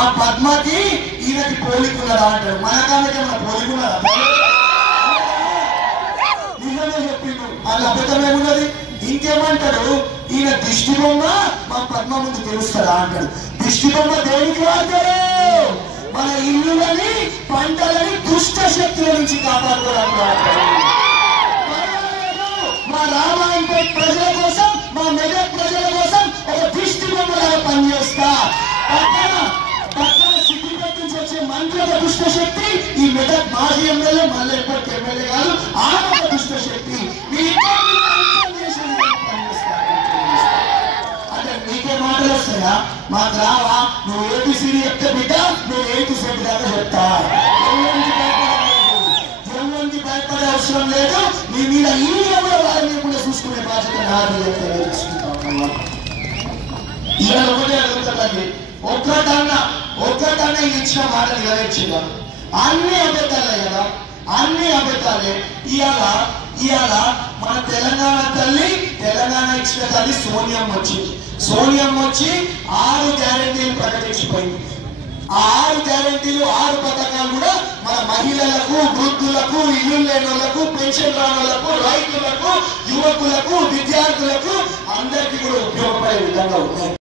మా పద్మకి ఈయనకి పోలికున్నదా అంటాడు. మనకామెకి మన పోలికున్నదా? నిజమే చెప్పిండు. వాళ్ళ అబద్ధం ఏమున్నది? ఇంకేమంటాడు? ఈయన దిష్టి బొమ్మ మా పద్మ ముందు తెలుస్తాడా అంటాడు. దిష్టి బొమ్మ దేనికి వాడతాడు? మన ఇల్లులని పంటలని దుష్ట శక్తుల నుంచి కాపాడుకోవడానికి వాడతాడు. మా రామాయంపేట ప్రజల కోసం, మా మెదక్ ప్రజల కోసం ఒక దిష్టి బొమ్మలాగా పనిచేస్తా. పక్కన సిద్దిపేట నుంచి వచ్చే మంత్రి ఒక దుష్ట శక్తి, ఈ మెదక్ మాజీ ఎమ్మెల్యే మళ్ళీ ఎప్పటికీ ఎమ్మెల్యే కాదు, ఆమె ఒక దుష్ట శక్తి. అంటే నీకే మాటలు వస్తాయా? మాకు రావా? నువ్వు ఏబిసిడి చెప్తే బిడ్డ నువ్వు ఎయిత్ సెట్ దాకా చెప్తా. ఎవరికి భయపడే అవసరం లేదు. నీ మీద ఈ కూడా వారిని కూడా చూసుకునే బాధ్యత నాది చూసుకుంటాం. ఇలా ఒకటే అడుగుతుంది, ఒక్కటన్నా ఇచ్చిన మాట నెరవేర్చిందా? అన్ని అబద్ధాలే కదా, అన్ని అబద్ధాలే. ఇవాళ మన తెలంగాణ ఇచ్చిన తల్లి సోనియమ్మ వచ్చింది. సోనియమ్మ వచ్చి 6 గ్యారెంటీలు ప్రకటించిపోయింది. ఆ 6 గ్యారెంటీలు 6 పథకాలు కూడా మన మహిళలకు, వృద్ధులకు, ఇల్లు లేని వాళ్ళకు, పెన్షన్ రాని వాళ్ళకు, రైతులకు, యువకులకు, విద్యార్థులకు అందరికీ కూడా ఉపయోగపడే విధంగా ఉన్నాయి.